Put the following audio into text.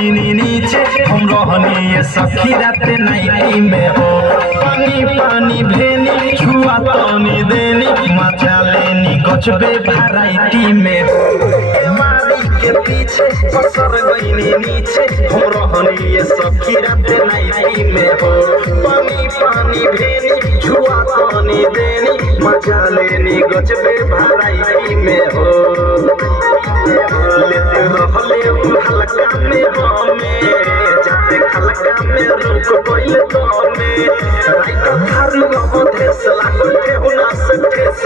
गईनी नीचे हम रहनी ये सखी राते नाइटी में हो पानी पानी भेनी छुआ तनी देनी मजा लेनी गजबे वैरायटी में हो मारी के पीछे पसर गईनी नीचे हम रहनी ये सखी राते नाइटी में हो पानी पानी भेनी छुआ तनी देनी मजा लेनी गजबे वैरायटी में हो लेते रहले हल्का में हमें जाते खलका में रुक गइल तो में राइट थारू अवधेश लागल ठेहुना से ठेस